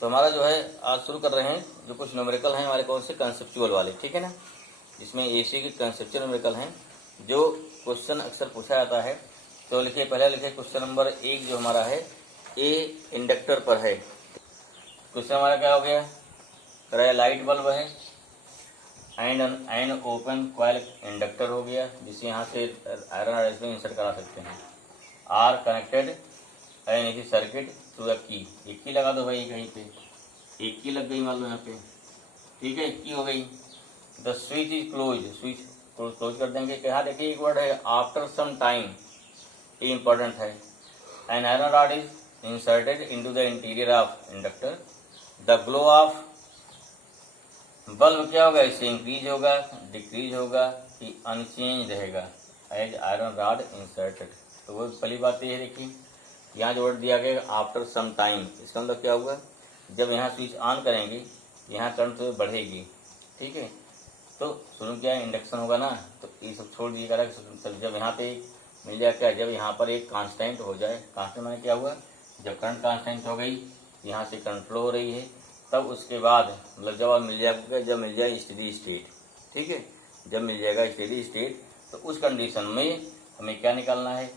तो हमारा जो है आज शुरू कर रहे हैं जो कुछ न्यूमेरिकल हैं हमारे कौन से कंसेप्चुअल वाले, ठीक है ना, जिसमें एसी के कंसेप्चुअल न्यूमेरिकल हैं जो क्वेश्चन अक्सर पूछा जाता है। तो लिखिए, पहले लिखिए क्वेश्चन नंबर 1 जो हमारा है ए इंडक्टर पर है। क्वेश्चन हमारा क्या हो गया, कह रहा है लाइट बल्ब है and an open coil inductor हो गया जिसे यहाँ से आयरन रॉड में इंसर्ट करा सकते हैं। Are connected an AC circuit through the key. एक की लगा दो भाई, कहीं पे एक की लग गई मान लो यहाँ पे, ठीक है, एक की हो गई। The switch is close, switch close कर देंगे। क्या देखिए एक वर्ड है आफ्टर सम टाइम, ये इंपॉर्टेंट है। An iron rod is inserted into the interior of inductor. The glow of bulb क्या होगा, इससे इंक्रीज होगा, डिक्रीज होगा कि अनचेंज रहेगा एज आयरन रॉड इंसर्टेड। तो वो पहली बात ये है, देखिए यहाँ जो वर्ड दिया गया आफ्टर सम टाइम, इसका मतलब क्या हुआ, जब यहाँ स्विच ऑन करेंगे यहाँ करंट तो बढ़ेगी, ठीक है। तो शुरू क्या इंडक्शन होगा ना, तो ये सब छोड़ दीजिएगा। जब यहाँ पे मिल जाए क्या, जब यहाँ पर एक कांस्टेंट हो जाए, कांस्टेंट मैंने क्या हुआ, जब करंट कांस्टेंट हो गई, यहाँ से करंट फ्लो हो रही है, तब उसके बाद मतलब जब मिल जाएगा, जब मिल जाए स्टेडी स्टेट, ठीक है, जब मिल जाएगा स्टेडी स्टेट, तो उस कंडीशन में हमें क्या निकालना है,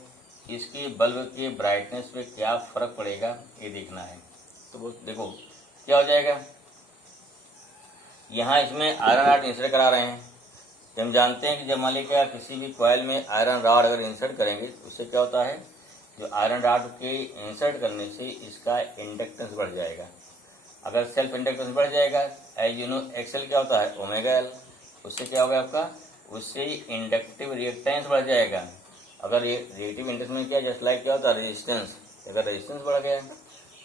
इसके बल्ब के ब्राइटनेस पे क्या फर्क पड़ेगा ये देखना है। तो वो देखो क्या हो जाएगा, यहाँ इसमें आयरन रॉड इंसर्ट करा रहे हैं। तो हम जानते हैं कि जब मान लीजिए किसी भी कॉइल में आयरन रॉड अगर इंसर्ट करेंगे तो उससे क्या होता है, जो आयरन रॉड के इंसर्ट करने से इसका इंडक्टेंस बढ़ जाएगा। अगर सेल्फ इंडक्टेंस बढ़ जाएगा, एज यू नो एक्सएल क्या होता है ओमेगा एल, उससे क्या होगा आपका, उससे इंडक्टिव रिएक्टेंस बढ़ जाएगा। अगर ये रिएक्टिव इंडक्टेंस में क्या जस्ट लाइक क्या होता है रेजिस्टेंस, अगर रेजिस्टेंस बढ़ गया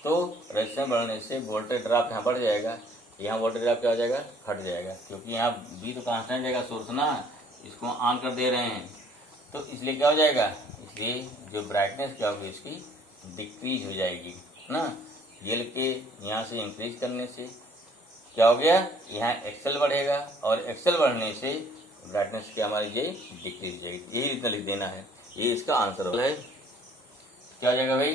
तो रेजिस्टेंस बढ़ने से वोल्टेज ड्रॉप यहाँ बढ़ जाएगा, यहाँ वोल्टेज ड्रॉप क्या हो जाएगा, घट जाएगा, क्योंकि यहाँ बी तो कांस्टेंट रहेगा सोर्स ना, इसको ऑन कर दे रहे हैं, तो इसलिए क्या हो जाएगा, इसलिए जो ब्राइटनेस क्या होगी इसकी डिक्रीज हो जाएगी ना। ये के यहाँ से इंक्रीज करने से क्या हो गया, यहाँ एक्सेल बढ़ेगा और एक्सेल बढ़ने से ब्राइटनेस क्या हमारी ये डिक्रीज जाएगी। यही इतना लिख देना है, ये इसका आंसर है। क्या हो जाएगा भाई,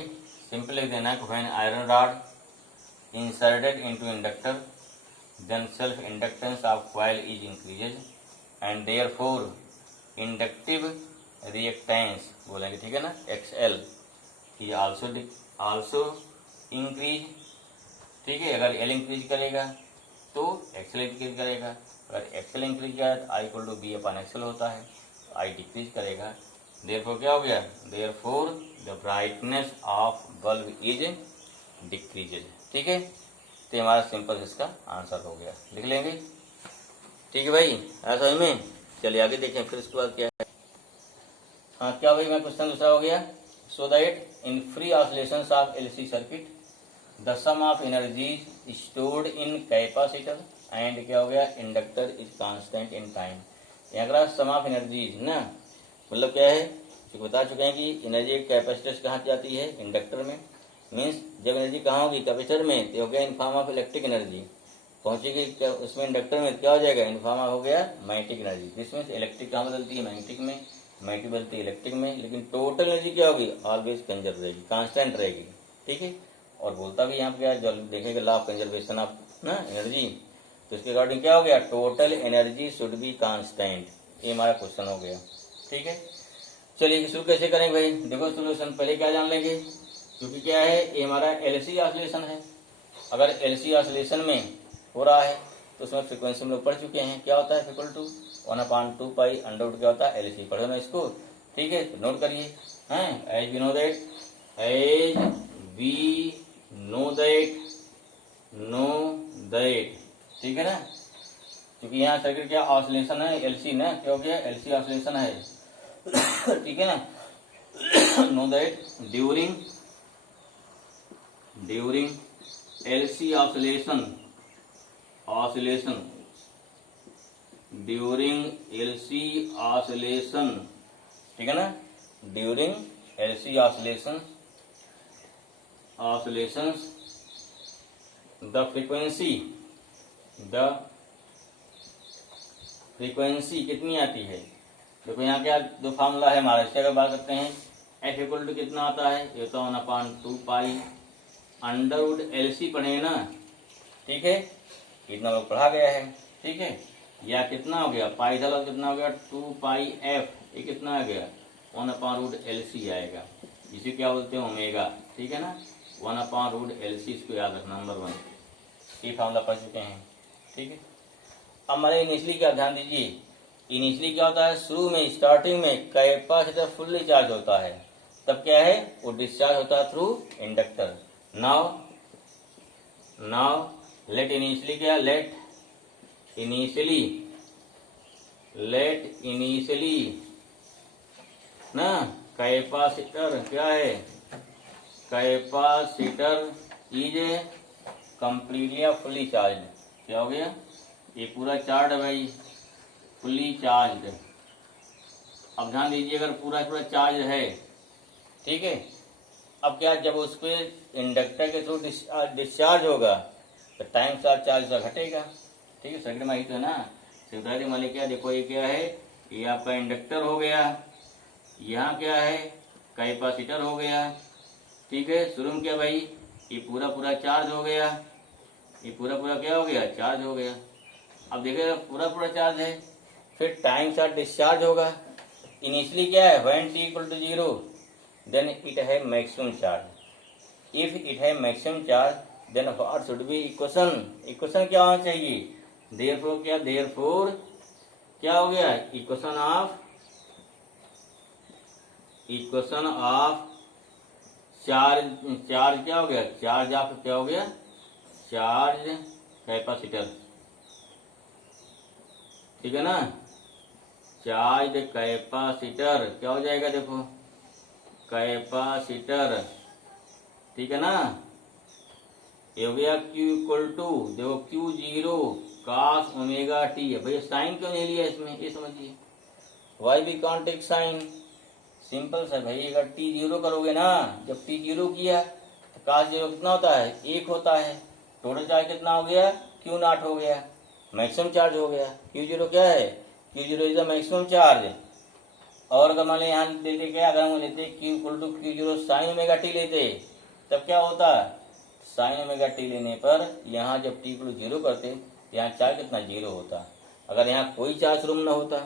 सिंपल लिख देना है, when iron rod inserted into inductor then self inductance of coil is increases and therefore inductive reactance बोलेंगे, ठीक है ना, एक्सएल ही आल्सो इंक्रीज, ठीक है। अगर एल इंक्रीज करेगा तो एक्सेल इंक्रीज करेगा, अगर एक्सेल इंक्रीज किया तो I equal to B upon XL होता है, तो आई डिक्रीज करेगा। देयरफॉर क्या हो गया, therefore the brightness of bulb is decreases, ठीक है। तो हमारा सिंपल इसका आंसर हो गया, लिख लेंगे, ठीक है भाई, ऐसा समझ में। चलिए आगे देखें फिर इसके बाद क्या है। हाँ क्या भाई, मैं क्वेश्चन दूसरा हो गया, so that in free oscillations of LC circuit the sum of energies stored in capacitor and क्या हो गया, inductor is constant in time. यहाँ सम ऑफ एनर्जीज ना, मतलब क्या है, जो बता चुके हैं कि एनर्जी कैपेसिटर कहाँ जाती है, इंडक्टर में। मीन्स जब एनर्जी कहाँ होगी, कैपेसिटर में, तो हो गया in form of electric energy, पहुंचेगी उसमें इंडक्टर में, क्या हो जाएगा, इन फॉर्म हो गया magnetic energy. This means electric कहाँ बदलती है, मैग्नेटिक में, मैग्नेटिक बदलती है इलेक्ट्रिक में, लेकिन टोटल एनर्जी क्या होगी, ऑलवेज कंजर्व रहेगी, कांस्टेंट रहेगी, ठीक है। और बोलता भी यहाँ पे क्या, जब देखेगा लॉ ऑफ कंजर्वेशन ऑफ ना एनर्जी, तो इसके अकॉर्डिंग क्या हो गया, total energy should be constant. ये हमारा क्वेश्चन हो गया, ठीक है। चलिए शुरू कैसे करेंगे भाई, देखो सोल्यूशन पहले क्या जान लेंगे, क्योंकि क्या है ये हमारा एलसी ऑसिलेशन है। अगर एलसी ऑसिलेशन में हो रहा है तो उसमें फ्रीक्वेंसी हम लोग पढ़ चुके हैं, क्या होता है, इक्वल टू 1/2 पाई अंडर क्या होता है एलसी, पढ़ो ना इसको, ठीक है। तो नोट करिए, हैं as we know that, as we know that, ठीक है ना, क्योंकि यहाँ सर्किट क्या ऑसिलेशन है, एलसी ना, क्या हो गया, एलसी ऑसिलेशन है, ठीक है ना। Know that during LC oscillation during LC oscillation, ठीक है ना, during LC oscillations the frequency कितनी आती है। देखो यहाँ क्या दो फार्मूला है हमारा, इससे अगर बात करते हैं, एफ इक्वल टू कितना आता है, ये तो 1/2 पाई अंडरवुड एलसी पढ़े ना, ठीक है, इतना लोग पढ़ा गया है। ठीक है, या कितना हो गया पाई दल कितना हो गया 2 पाई एफ, ये कितना आ गया 1/√LC आएगा, इसे क्या बोलते हैं ओमेगा। ठीक है ना, 1/√LC, इसको याद रखना नंबर 1, ये फॉर्मूला पढ़ चुके हैं। ठीक है, अब हमारे इनिशियली क्या ध्यान दीजिए, इनिशियली क्या होता है, शुरू में स्टार्टिंग में कैपेसिटर फुल्ली चार्ज होता है, तब क्या है वो डिस्चार्ज होता है through inductor. Now let initially क्या, लेट इनिशियली ना कैपेसिटर क्या है, capacitor is completely fully charge. क्या हो गया, ये पूरा चार्ज है भाई, फुल्ली चार्ज। अब ध्यान दीजिए, अगर पूरा चार्ज है, ठीक है, अब क्या जब उस पर इंडक्टर के थ्रू डिस्चार्ज होगा तो टाइम साथ चार्ज घटेगा। ठीक है, सर्किट में ही तो है ना, सिद्धार्थ मालिक क्या, देखो ये क्या है, ये आपका इंडक्टर हो गया, यहाँ क्या है कैपेसिटर हो गया। ठीक है, शुरू में क्या भाई, ये पूरा चार्ज हो गया, ये पूरा क्या हो गया, चार्ज हो गया। अब देखिए पूरा चार्ज है, फिर टाइम साथ डिस्चार्ज होगा। इनिशियली क्या है, when t equal to 0 then it है मैक्सिमम चार्ज। इफ इट है maximum charge then what should be equation क्या होना चाहिए, देयरफॉर क्या हो गया, इक्वेशन ऑफ चार्ज क्या हो गया, चार्ज ऑफ क्या हो गया, चार्ज कैपेसिटर। ठीक है ना, चार्ज कैपेसिटर क्या हो जाएगा, देखो कैपेसिटर। ठीक है ना, ये हो गया Q इक्वल टू, देखो Q0 cos ओमेगा टी है। भैया साइन क्यों नहीं लिया इसमें, ये समझिए, why we can't take sine, simple सा भाई, अगर t 0 करोगे ना, जब t 0 किया तो cos 0 कितना होता है, 1 होता है, टोटल चार्ज कितना हो गया, Q0 हो गया, मैक्सिमम चार्ज हो गया। Q0 क्या है, Q0 is the maximum charge. और अगर मान लीजिए यहाँ देते क्या, अगर हम लेते Q equal to Q0 sine omega t लेते, तब क्या होता, साइन ओमेगा टी लेने पर यहाँ जब t इक्वल 0 करते, यहाँ चार्ज कितना 0 होता। अगर यहाँ कोई चार्ज रूम ना होता,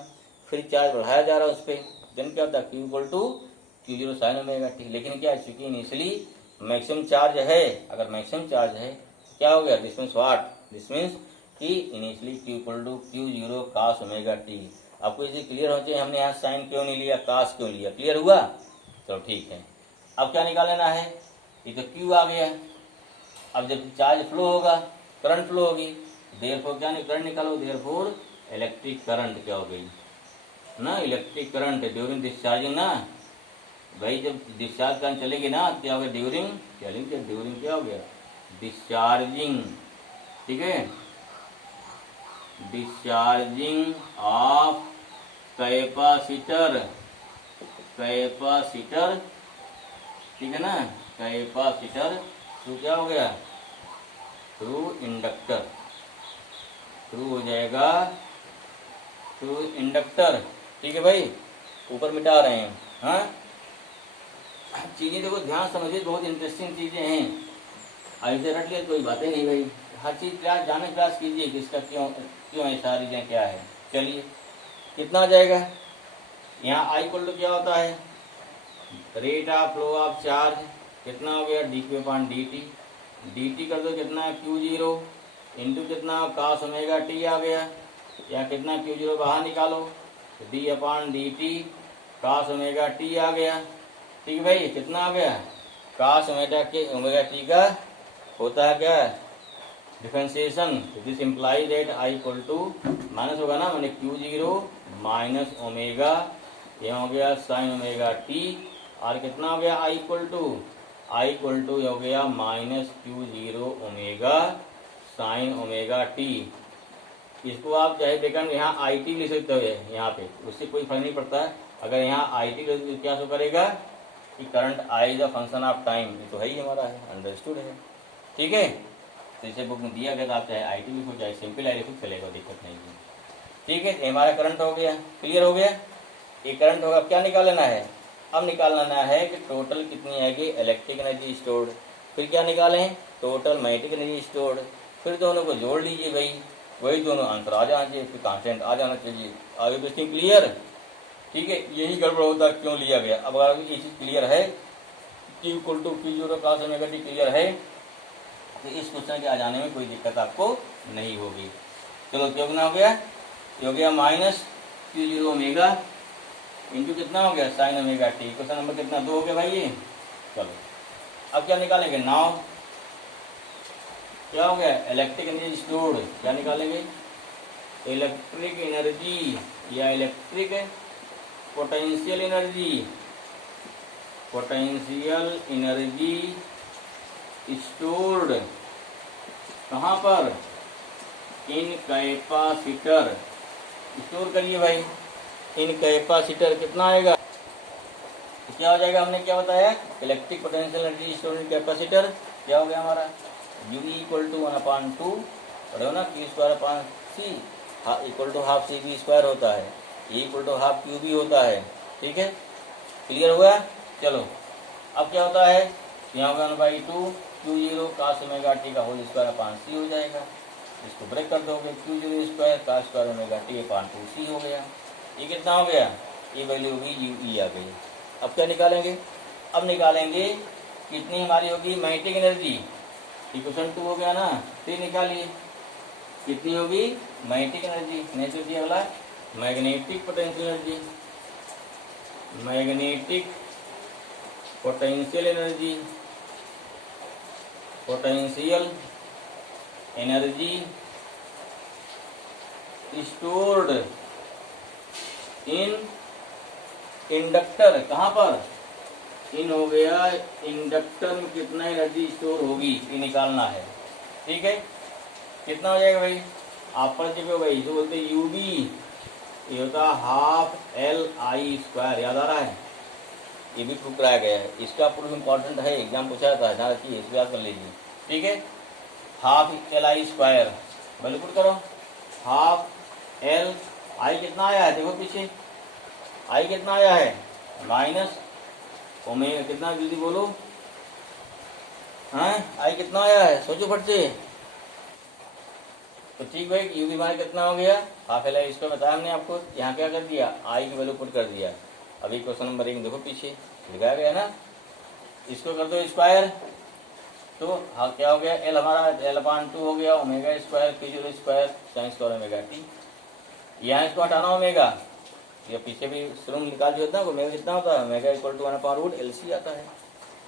फिर चार्ज बढ़ाया जा रहा है उस पर, देन क्या होता, Q equal to Q0 sine omega t. लेकिन क्या, चूंकि इनिशियली मैक्सिमम चार्ज है, अगर मैक्सिमम चार्ज है क्या हो गया, this means what, this means कि initially Q equal to Q0 cos omega t. आपको इसे क्लियर हो चाहिए, हमने यहाँ साइन क्यों नहीं लिया, cos क्यों लिया, क्लियर हुआ, चलो ठीक है। अब क्या निकालना है, ये तो Q आ गया। अब जब चार्ज फ्लो होगा, करंट फ्लो होगी, देयरफॉर क्या नहीं, करंट निकालो, देयरफॉर इलेक्ट्रिक करंट क्या हो गई ना, इलेक्ट्रिक करंट ड्यूरिंग डिस्चार्जिंग ना भाई, जब डिस्चार्ज करंट चलेगी ना, क्या हो गया, ड्यूरिंग क्या हो गया, डिस्चार्जिंग। ठीक है, डिस्चार्जिंग ऑफ कैपेसिटर, ठीक है ना, कैपेसिटर थ्रू क्या हो गया, थ्रू इंडक्टर, थ्रू हो जाएगा थ्रू इंडक्टर। ठीक है भाई, ऊपर मिटा रहे हैं। हाँ, चीजें देखो ध्यान समझिए, बहुत इंटरेस्टिंग चीजें हैं, ऐसे रट लिया कोई बातें नहीं भाई, हर चीज प्रयास जाने प्रयास कीजिए कि इसका क्यों ऐसा रीजन क्या है। चलिए कितना आ जाएगा, यहाँ I इक्वल टू क्या होता है, rate of flow of charge, कितना हो गया dq/dt कर दो, कितना है Q0 इंटू कितना cos ओमेगा टी आ गया, या कितना Q0 बाहर निकालो, d/dt cos ओमेगा टी आ गया। ठीक है भाई, कितना आ गया, cos ओमेगा टी का होता है क्या, differentiation, this imply that I equal to minus होगा ना, मैंने Q0 माइनस ओमेगा, ये हो गया साइन ओमेगा टी, और कितना हो गया I इक्वल टू हो गया minus Q0 omega sine omega T. इसको आप चाहे देखा यहाँ IT लिख सकते हो, यहाँ पे उससे कोई फर्क नहीं पड़ता है। अगर यहाँ IT लिख क्या शो करेगा कि current I is a function of time, ये तो है ही हमारा है, अंडरस्टूड है। ठीक है, तो इसे बुक में दिया गया था, आप चाहे IT लिखो चाहे सिंपल आई लिखो चलेगा, दिक्कत नहीं है। ठीक है, हमारा करंट हो गया, क्लियर हो गया, ये करंट होगा। क्या निकालना है, अब निकालना है कि टोटल कितनी आएगी इलेक्ट्रिक एनर्जी स्टोर्ड, फिर क्या निकालें, टोटल मैग्नेटिक एनर्जी स्टोर्ड, फिर दोनों को जोड़ लीजिए भाई, वही दोनों आंसर आ जाना चाहिए, फिर कांस्टेंट आ जाना चाहिए। आगे तो इसकी क्लियर, ठीक है। यही गड़बड़ होता है क्यों लिया गया। अब अगर ये चीज क्लियर है, Q equal to Q0 cos omega t clear है, तो इस क्वेश्चन के आ जाने में कोई दिक्कत आपको नहीं होगी। चलो क्या गुना हो गया, ये हो गया माइनस Q0 ओमेगा इंटू कितना हो गया sign omega T. Question number कितना 2 हो गया भाई ये। चलो अब क्या निकालेंगे, नाउ क्या हो गया, इलेक्ट्रिक एनर्जी स्टोर्ड, क्या निकालेंगे, इलेक्ट्रिक एनर्जी या electric potential energy, potential energy stored कहाँ पर, इन कैपेसिटर। स्टोर करिए भाई, इन कैपेसिटर कितना आएगा, तो क्या हो जाएगा, हमने क्या बताया, electric potential energy stored in capacitor क्या हो गया हमारा, U इक्वल टू 1/2 पढ़ो ना, Q square upon C equal to half CV square होता है, E equal to half QB होता है, ठीक है। क्लियर हुआ। चलो अब क्या होता है, यहाँ होगा 1/2 Q0 cos ओमेगा t का होल स्क्वायर अपॉन C हो जाएगा। इसको ब्रेक कर दोगे, Q0 square cos square omega t upon 2C हो गया। ये कितना हो गया, ये वैल्यू होगी UE आ गई। अब क्या निकालेंगे, अब निकालेंगे कितनी हमारी होगी मैग्नेटिक एनर्जी, इक्वेशन 2 हो गया ना, 3 निकालिए, कितनी होगी मैग्नेटिक एनर्जी, नेचर दिया वाला magnetic potential energy, magnetic potential energy, potential energy stored in inductor, कहाँ पर, इन हो गया इंडक्टर में कितना एनर्जी स्टोर होगी ये निकालना है, ठीक है। कितना हो जाएगा भाई, आप पढ़ चुके हो भाई, जो बोलते हैं यूबी, ये होता है हाफ LI स्क्वायर, याद आ रहा है, ये भी प्रूफ कराया गया है। इसका प्रूफ इम्पोर्टेंट है, एग्जाम पूछा जाता है, ध्यान रखिए, इस याद कर लीजिए, ठीक है। Half LI square value put करो, हाफ LI कितना आया है, देखो पीछे I कितना आया है, माइनस ओमेगा, कितना जल्दी बोलो, हाँ I कितना आया है, सोचो फट से। तो ठीक भाई, यूबी हमारा कितना हो गया, हाफ LI, इसको बताया हमने आपको, यहाँ क्या कर दिया, I की वैल्यू पुट कर दिया। अभी क्वेश्चन नंबर 1 देखो पीछे लिखाया गया ना, इसको कर दो स्क्वायर, तो हाँ क्या हो गया, L हमारा L/2 हो गया omega square Q0 square sine square omega T. यहाँ इसको हटाना ओमेगा, ये पीछे भी शुरू में निकाल दिया था, ओमेगा कितना होता है, ओमेगा इक्वल टू 1/रूट LC आता है।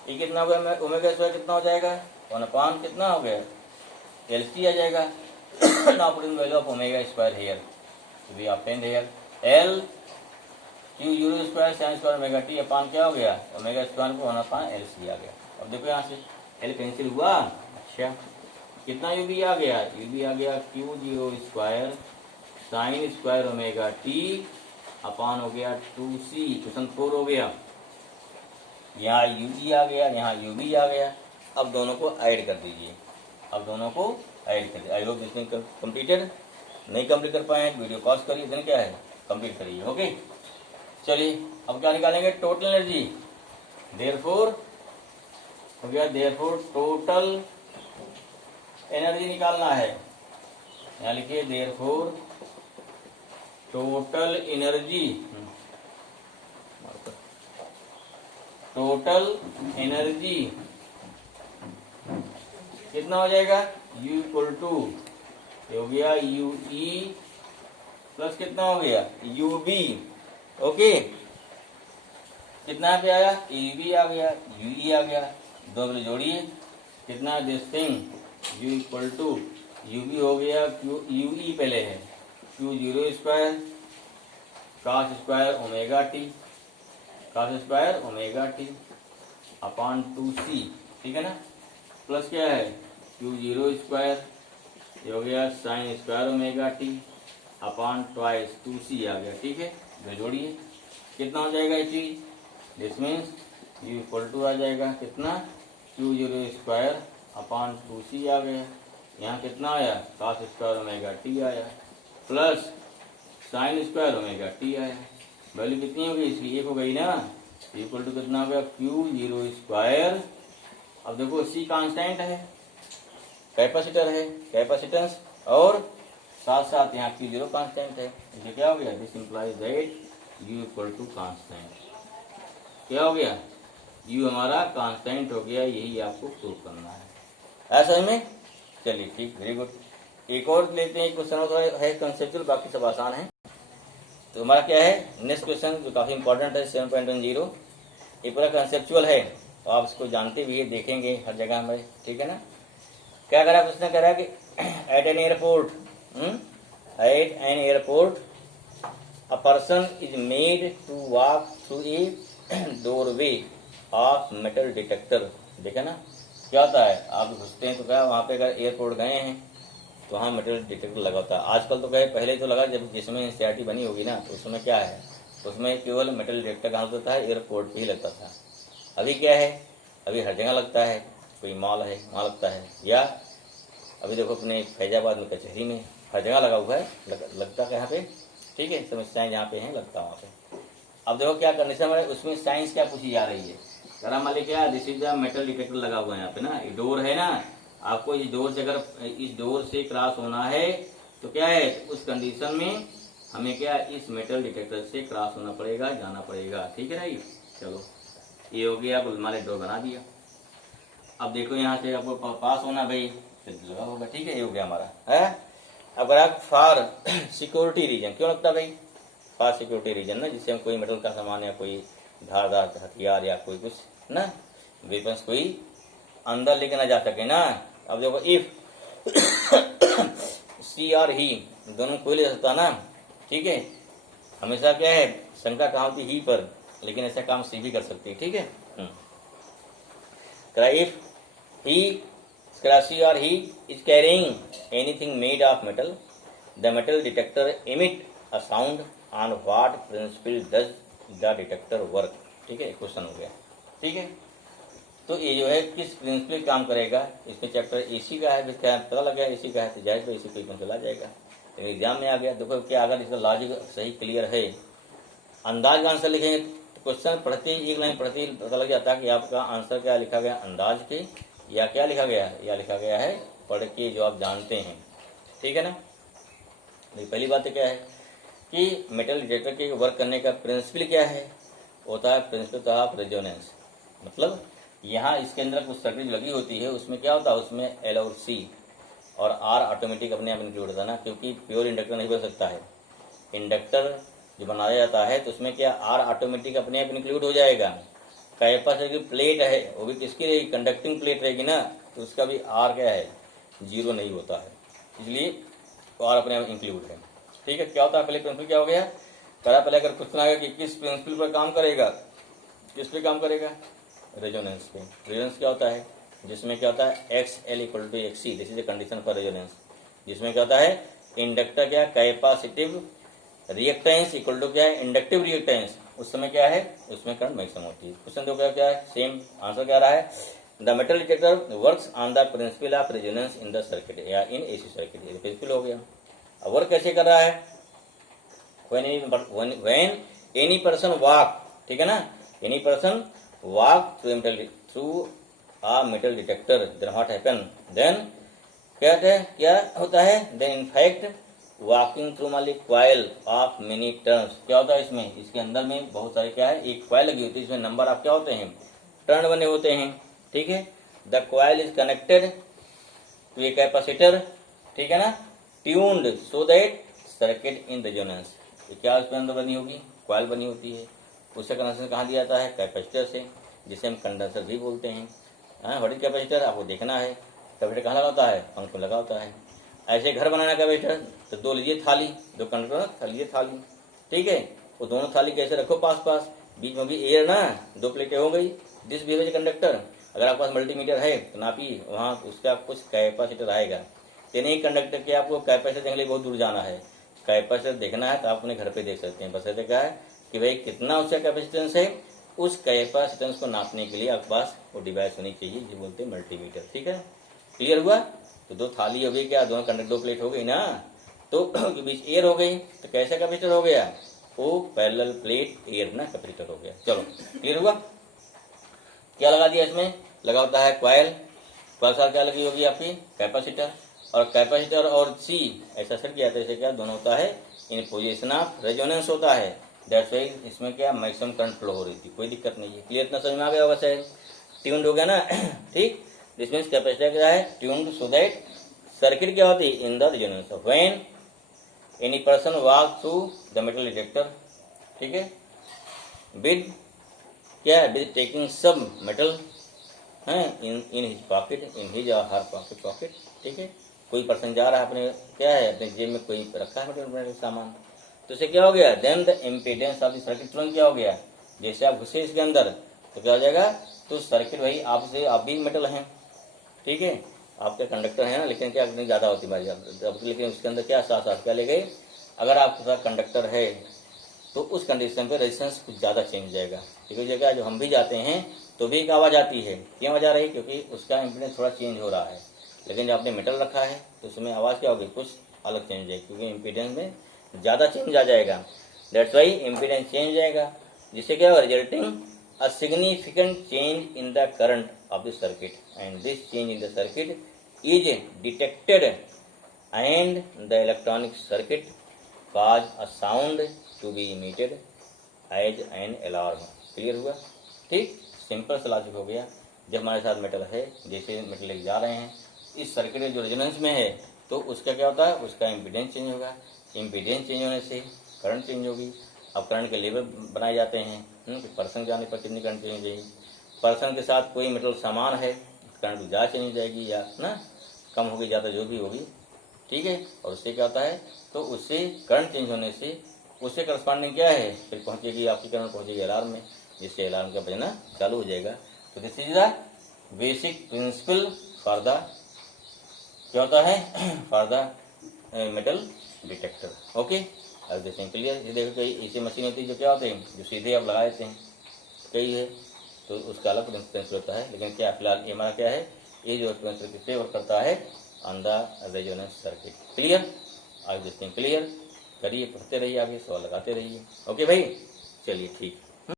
ये कितना हो गया, ओमेगा स्क्वायर कितना हो जाएगा, 1/, कितना हो गया LC आ जाएगा। Now put in value of omega square here, तो we obtained here L Q0 square sine square omega t upon क्या हो गया, ओमेगा स्क्वायर को 1/LC आ गया। अब देखो यहाँ से L कैंसिल हुआ, अच्छा कितना यूबी आ गया, यूबी आ गया Q0 square sine square omega t upon हो गया 2C, क्वेश्चन 4 हो गया। यहाँ यूबी आ गया, यहाँ यूबी आ गया। अब दोनों को ऐड कर दीजिए, अब दोनों को ऐड कर दीजिए। आई होप इसमें कंप्लीटेड, नहीं कंप्लीट कर पाए वीडियो पॉज करिए, देन क्या है कंप्लीट करिए, ओके। चलिए अब क्या निकालेंगे, टोटल एनर्जी, देयरफॉर हो गया, देयरफॉर टोटल एनर्जी निकालना है, यहाँ लिखिए therefore total energy, total energy कितना हो जाएगा, U इक्वल टू हो गया UE प्लस कितना हो गया UB, ओके। कितना पे आया, EB आ गया, UE आ गया, दो वैल्यू जोड़िए, कितना this thing U equal to UB हो गया UE पहले है Q0 square cos square omega t, cos square omega t upon 2C, ठीक है ना, प्लस क्या है Q0 स्क्वायर, ये हो गया sign square omega t upon twice 2C आ गया, ठीक है। जो जोड़िए कितना हो जाएगा ये चीज, this means U equal to आ जाएगा कितना Q0 स्क्वायर अपॉन 2C आ गया, यहाँ कितना आया cos स्क्वायर ओमेगा टी आया plus sign square omega T आया। वैल्यू कितनी हो गई इसकी, 1 हो गई ना, इक्वल टू कितना हो गया Q0 स्क्वायर। अब देखो C कांस्टेंट है, कैपेसिटर है, कैपेसिटेंस, और साथ साथ यहाँ Q0 कांस्टेंट है। इसलिए क्या हो गया, this implies that U equal to constant. क्या हो गया, U हमारा कांस्टेंट हो गया, यही आपको प्रूव करना है। ऐसा में चलिए ठीक, वेरी गुड। एक और लेते हैं, क्वेश्चन है कंसेप्चुअल, बाकी सब आसान है। तो हमारा क्या है नेक्स्ट क्वेश्चन, जो काफी इंपॉर्टेंट है, 7.10। ये पूरा कंसेप्चुअल है, तो आप इसको जानते भी है, देखेंगे हर जगह में, ठीक है ना। क्या करा क्वेश्चन, कह रहा है कि at an airport, a person is made to walk through a doorway of metal detector। देखा ना क्या होता है, आप घुसते हैं तो क्या वहाँ पे अगर एयरपोर्ट गए हैं तो वहाँ मेटल डिटेक्टर लगा होता है। आजकल तो क्या, पहले तो लगा जब जिसमें एनसीईआरटी बनी होगी ना, तो उसमें क्या है, उसमें केवल मेटल डिटेक्टर कहाँ होता था, एयरपोर्ट पे ही लगता था। अभी क्या है, अभी हर जगह लगता है, कोई मॉल है वहाँ लगता है, या अभी देखो अपने फैजाबाद में कचहरी में हर जगह लगा हुआ है, लगता कहाँ पे, ठीक है, समस्याएं जहाँ पे हैं लगता है वहाँ पे। अब देखो क्या कंडीशन है, उसमें साइंस क्या पूछी जा रही है, करा मान लीजिए क्या, this is the metal detector लगा हुआ है यहाँ पे ना, डोर है ना, आपको इस डोर से, अगर इस डोर से क्रॉस होना है तो क्या है, उस कंडीशन में हमें क्या, इस मेटल डिटेक्टर से क्रॉस होना पड़ेगा, जाना पड़ेगा, ठीक है ना। ये चलो ये हो गया, आप मान डोर बना दिया। अब देखो यहाँ से आपको पास होना भाई, लगा होगा, ठीक है, ये हो गया हमारा है। अगर आप फॉर सिक्योरिटी रीजन, क्यों लगता भाई, फॉर सिक्योरिटी रीजन ना, जिससे हम कोई मेटल का सामान या कोई धारदार हथियार या कोई कुछ ना वेपन्स कोई अंदर लेके ना जा सके ना। अब देखो इफ सी और ही दोनों कोई ले सकता ना, ठीक है, हमेशा क्या है शंका कहाँ होती ही पर, लेकिन ऐसा काम सी भी कर सकती है, ठीक है। If he Scratchy or he is carrying anything made of metal, the metal detector emit a sound on what principle does the detector work। ठीक है, क्वेश्चन हो गया, ठीक है। तो ये जो है किस प्रिंसिपल काम करेगा, इसमें चैप्टर एसी का है, क्या पता लग गया, एसी का है तो जायज एसी कोई चला जाएगा, लेकिन एग्जाम में आ गया। देखो क्या, अगर इसका लॉजिक सही क्लियर है, अंदाज का आंसर लिखेंगे तो क्वेश्चन पढ़ते ही एक लाइन पढ़ते ही पता लग जाता है कि आपका आंसर क्या लिखा गया, अंदाज के, या क्या लिखा गया है, या लिखा गया है पढ़ के जो आप जानते हैं, ठीक है ना। पहली बात तो क्या है कि मेटल डिटेक्टर के वर्क करने का प्रिंसिपल क्या है, होता है प्रिंसिपल ऑफ रेजोनेंस। मतलब यहाँ इसके अंदर कुछ सर्किट लगी होती है, उसमें क्या होता है, उसमें एल और सी और आर ऑटोमेटिक अपने आप इंक्लूड होता है ना, क्योंकि प्योर इंडक्टर नहीं बन सकता है। इंडक्टर जो बनाया जाता है तो उसमें क्या, आर ऑटोमेटिक अपने आप इंक्लूड हो जाएगा। कैपेसिटर की प्लेट है वो भी किसकी रहेगी, कंडक्टिंग प्लेट रहेगी ना, तो उसका भी आर क्या है, जीरो नहीं होता है, इसलिए आर अपने आप इंक्लूड है, ठीक है। क्या होता है, पहले प्रिंसिपल क्या हो गया, पहले अगर क्वेश्चन आएगा कि किस प्रिंसिपल पर काम करेगा, किस पे काम करेगा, रेजोनेंस पे। रेजोनेंस क्या होता है, जिसमें क्या होता है X L equal to X C, this is the condition for resonance, जिसमें क्या होता है इंडक्टर क्या, कैपेसिटिव रिएक्टेंस इक्वल टू क्या है, इंडक्टिव रिएक्टेंस, उस समय क्या है, उसमें करंट मैक्सिमम होती है। क्वेश्चन दो क्या है, सेम आंसर क्या रहा है, the metal detector works on the principle of resonance in the circuit या इन एसी सर्किट, ये प्रिंसिपल हो गया। अब वर्क कैसे कर रहा है, when any person walk, ठीक है ना, any person walk through a metal detector, then what happen, then क्या होता है, then in fact walking through मान ली क्वाइल ऑफ मेनी टर्न्स, क्या होता है इसमें, इसके अंदर में बहुत सारे क्या है, एक क्वाइल लगी होती है, इसमें नंबर आप क्या होते हैं, टर्न बने होते हैं, ठीक है। The coil is connected to a capacitor, ठीक है ना, tuned so that circuit in resonance, क्या उसके अंदर बनी होगी, क्वाइल बनी होती है, उससे कनेक्शन कहाँ दिया जाता है, कैपेसिटर से, जिसे हम कंडेंसर भी बोलते हैं। व्हाट इज कैपेसिटर, आपको देखना है, कैपेसिटर कहाँ लगा होता है, पंख में लगा होता है। ऐसे घर बनाना कैपेसिटर, तो दो लीजिए थाली, दो कंडक्टर लीजिए थाली, ठीक है, वो दोनों थाली कैसे रखो पास पास, बीच में भी एयर ना, दो प्लेटें हो गई, दिस बिहेव कंडक्टर। अगर आपके पास मल्टीमीटर है तो नापिए, वहाँ उसका कुछ कैपेसिटर आएगा, तो नहीं कंडक्टर के आपको कैपेसिटर देखने के लिए बहुत दूर जाना है, कैपेसिटर देखना है तो आप अपने घर पे देख सकते हैं। बस ऐसे क्या है कि भाई कितना उसका कैपेसिटेंस है, उस कैपेसिटेंस को नापने के लिए आपके पास वो डिवाइस होनी चाहिए, जो बोलते हैं मल्टीमीटर, ठीक है। क्लियर हुआ, तो दो थाली हो गई, क्या दोनों कंडक्टर, दो प्लेट हो गई ना, तो के बीच एयर हो गई, तो कैसा कैपेसिटर हो गया, वो पैरेलल प्लेट एयर ना कैपेसिटर हो गया। चलो क्लियर हुआ, क्या लगा दिया इसमें, लगा होता है क्वाइल, प्लस आर क्या लगी होगी आपकी कैपेसिटर, और कैपेसिटर और सी ऐसा सर्किट किया जैसे क्या दोनों होता है इन पोजीशन ऑफ रेजोनेंस होता है। दैट्स वाई इसमें क्या मैक्सिमम करंट फ्लो हो रही थी, कोई दिक्कत नहीं है। क्लियर इतना समझ में आ गया होगा शायद, ट्यून्ड हो गया ना ठीक। दिस मीन्स कैपेसिटर क्या है ट्यून्ड, सो दैट सर्किट क्या होती है in the resonance when any person walk through the metal detector, ठीक है, विद क्या है विद टेकिंग सब मेटल है in his pocket, in his और हर पॉकेट, ठीक है। कोई पर्सन जा रहा है अपने क्या है अपने जेब में कोई रखा है मेटल सामान, तो इससे क्या हो गया then the impedance of the circuit तुरंत क्या हो गया, जैसे आप घुसे इसके अंदर तो क्या हो जाएगा, तो सर्किट भाई आपसे आप भी मेटल हैं, ठीक है, आपके कंडक्टर है ना, लेकिन क्या नहीं ज्यादा होती भाई अब, लेकिन उसके अंदर क्या साथ साथ क्या ले गए, अगर आपके साथ कंडक्टर है तो उस कंडीशन पे रेजिस्टेंस कुछ ज्यादा चेंज हो जाएगा, ठीक है। जगह जो हम भी जाते हैं तो भी एक आवाज आती है, क्यों आवाज आ रही है, क्योंकि उसका इम्पीडेंस थोड़ा चेंज हो रहा है, लेकिन जब आपने मेटल रखा है तो उसमें आवाज क्या होगी कुछ अलग चेंज हो जाएगी, क्योंकि इम्पीडेंस में ज्यादा चेंज आ जाएगा। दैट्स वाई इम्पीडेंस चेंज हो जाएगा, जिससे क्या होगा resulting a significant change in the current of the circuit, and this change in the circuit is detected and the electronic circuit cause a sound to be emitted as an alarm। Clear हुआ, ठीक, simple सा logic हो गया। जब हमारे साथ metal है, जैसे मेटल लेके जा रहे हैं इस सर्किट में जो रेजोनेंस में है तो उसका क्या होता है उसका इम्पीडेंस चेंज होगा, इम्पीडेंस चेंज होने से करंट चेंज होगी। अब करंट के लेवल बनाए जाते हैं कि पर्सन जाने पर कितनी करंट चेंज जाएगी, पर्सन के साथ कोई मतलब सामान है करंट ज़्यादा चेंज हो जाएगी या ना कम होगी ज़्यादा जो भी होगी, ठीक है। और उससे क्या होता है तो उससे करंट चेंज होने से उससे करस्पॉन्डिंग क्या है फिर पहुंचेगी आपकी करंट पहुंचेगी अलार्म में, जिससे अलार्म का बजना चालू हो जाएगा। तो this is the basic principle for the क्या होता है for the metal detector. Okay, अब देखें क्लियर। ये देखो कई ऐसी मशीन होती है जो क्या होते हैं जो सीधे आप लगा देते हैं, कई है तो उसका अलग प्रिंसिपल होता है, लेकिन क्या फिलहाल ये हमारा क्या है ये जो प्रिंसिपल किससे वर्क करता है on the resonance circuit. Clear, आज देखते हैं क्लियर, करिए पढ़ते रहिए आगे सवाल लगाते रहिए। ओके भाई, चलिए ठीक।